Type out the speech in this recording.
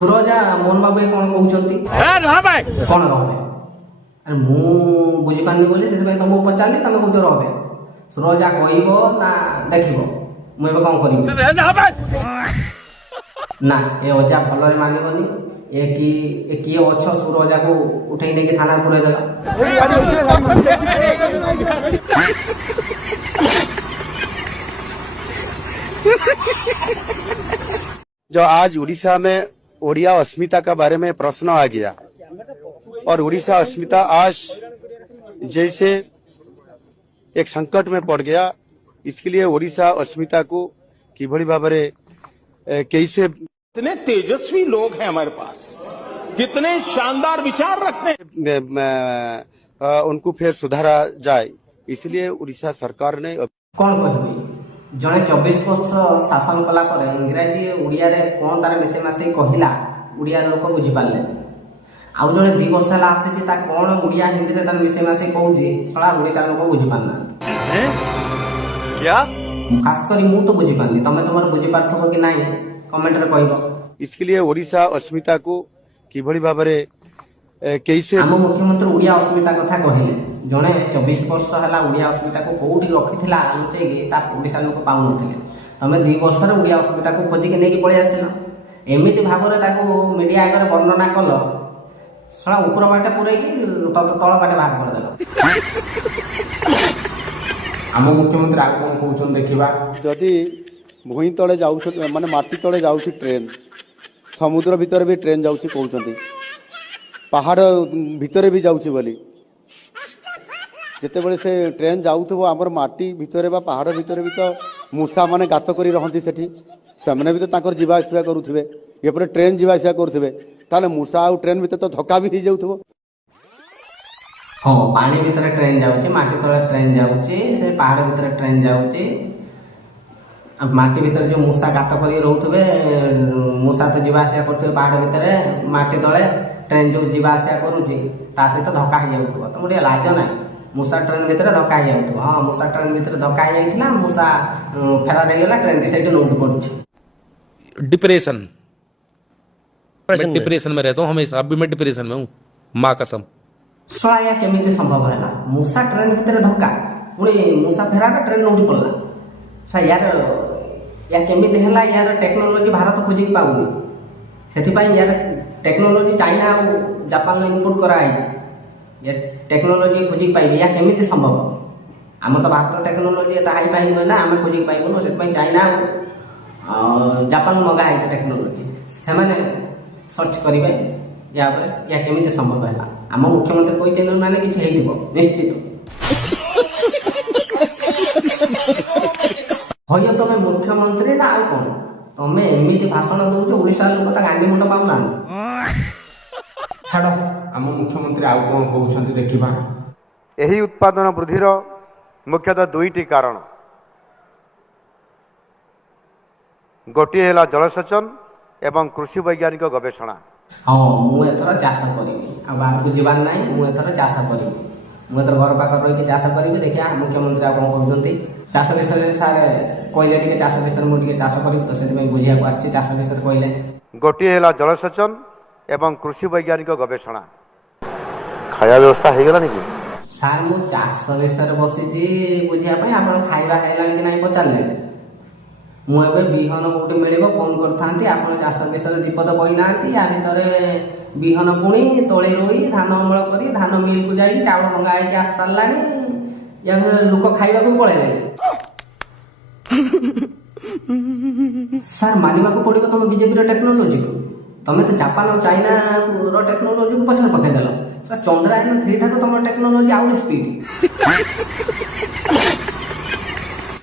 ସୁରଜା ମୋହନ ବାବୁ କଣ କହୁଛନ୍ତି କଣ ରହବେ? ଆରେ ମୁଁ ବୁଝିପାରିନି ବୋଲି ସେଥିପାଇଁ ତମକୁ ପଚାରିଲି, ତମେ କହୁଛ ରହବେ। ସୁରଜା କହିବ ନା ଦେଖିବ? ମୁଁ ଏବେ କଣ କରିବି? ନା ଏ ଅଜା ଭଲରେ ମାନିବନି। ଏ କିଏ ଅଛ ସୁରଜାକୁ ଉଠେଇ ନେଇକି ଥାନାରେ ପୁରେଇ ଦେଲ। जो आज उड़ीसा में ओडिया अस्मिता का बारे में प्रश्न आ गया और उड़ीसा अस्मिता आज जैसे एक संकट में पड़ गया, इसके लिए ओडिशा अस्मिता को किभली भाव कैसे कितने तेजस्वी लोग हैं हमारे पास, कितने शानदार विचार रखते हैं, उनको फिर सुधारा जाए, इसलिए उड़ीसा सरकार ने कौन कहबी जड़े 24 वर्ष शासन कला पर इंग्राजी ओडिया रे कौन तार मिसे मासे कहला ओडिया लोक बुझी पारले। आउ जड़े 2 वर्ष हला आसी ता कौन ओडिया हिंदी रे तार मिसे मासे कहूजी सळा ओडिसा लोक बुझी पारना क्या खास करी मु तो बुझी पारनी, तमे तमर बुझी पारथबो कि नाही कमेंट रे कहबो। इसके लिए ओडिशा अस्मिता को किभली भाव कैसे आम मुख्यमंत्री ओडिया अस्मिता कथा कहले जड़े 24 वर्ष है ओडिया अस्मिता को कौटी रखी लुचेकी ओडिशा लोक पाऊन। तमें 2 वर्ष ओडिया अस्मिता को खोजिकी नहीं पलि आस एमती भाव में मीडिया आगे वर्णना कल सड़ा ऊपर बाटे पूरेकी तल बाटे बाहर करदेल। आम मुख्यमंत्री आउ कौन कहते देखा जदि भूई तले जाऊ माने माटी तले जाऊ ट्रेन, समुद्र भितर भी ट्रेन जाऊँ कहते, पहाड़ भितर भी जाऊँ बोली जिते बड़े से ट्रेन जाऊँ आमर माटी भितर बा पहाड़ भितर भी तो मूषा माने गात करी रहती सेठी, से भी तो ताकर जीवा आसिया करुथिबे, ये पर ट्रेन जीवा आसिया करुथिबे, ताले मूषा आ ट्रेन भितर तो धक्का भी हो जाउथबो। हाँ पानी भितर ट्रेन जाऊँगी, माटी तले ट्रेन जाऊँगी, से पहाड़ भितर ट्रेन जाऊँगी, माटी भितर जो मूषा गात कर रोथे मूषा तो जीवा आसिया करते पहाड़ भितर, माटी तले ट्रेन जो जीवा आसिया करुच्ची ता सहित धक्का हो जाऊथबो। तुम टे लाज ना मूषा ट्रेन भितर धक्का हो जाऊथबो। हाँ मूषा ट्रेन भितर धक्का हो जाइथिला, मूषा फेरार हो गला, ट्रेन की साइड नोट पड़ुछि। डिप्रेशन मैं डिप्रेशन में रहता हूँ हमेशा, अभी मैं डिप्रेशन में हूँ माँ कसम। सड़ा या केमिति संभव है मूषा ट्रेन भितर धक्का पुणी मूषा फेरार ट्रेन नोट पड़ला यार या केमिति है यार टेक्नोलोजी भारत खोजिक पाऊनी से यार टेक्नोलोजी चाइना और जापान इनपुट कराई टेक्नोलोजी खोजिक पाइबे या केमिति संभव। आम तो भारत टेक्नोलोजी एत हाई फाई नुहे ना आम खोजिक पाइबुन से चाइना और जापान मगाई टेक्नोलोजी से सर्च करेंगे या केमिति संभव है। आम मुख्यमंत्री कही मैंने किसी निश्चित भय तुम मुख्यमंत्री ना आउ कौन तमें एमती भाषण दौच ओडिशा लोक गांधी मुंड पाऊना छाड़। आम मुख्यमंत्री आउ कौन कहते देखा यही उत्पादन वृद्धिर मुख्यतः 2टी कारण, गोटे है जलसेचन एवं कृषि वैज्ञानिक गवेषणा। हाँ मुझे चाष करी बाहर को जीवार ना मुझे चाष करी मुझे घर पाखे रही चाष करी देखिए मुख्यमंत्री आ कौन कहते चाष विषय सार कहले चाष विषय मुझे चाष करी तो से बुझा चाष विषय कहले गोटे है जलसेचन एवं कृषि वैज्ञानिक गवेषणा। खाया व्यवस्था हो गला कि सार मु चाष विषय बसी बुझापी आप खाଇବା है कि नहीं पचारे मुझे विहन कौटी मिल फोन करते आप चाष विषय दीपद कही ना या भर विहन पुणी तले रोई धान अमल कर धान मिल को जाए चाउल भंगा होगी आस सारा या लोक खाइबा को पड़े सार मानवा को पड़ो तुम बीजेपी टेक्नोलोजी को तुम तो जापान और चाइना टेक्नोलोजी को पछाड़ पकईदेल चंद्रायन 3 ठाक तुम टेक्नोलोजी आउट स्पीड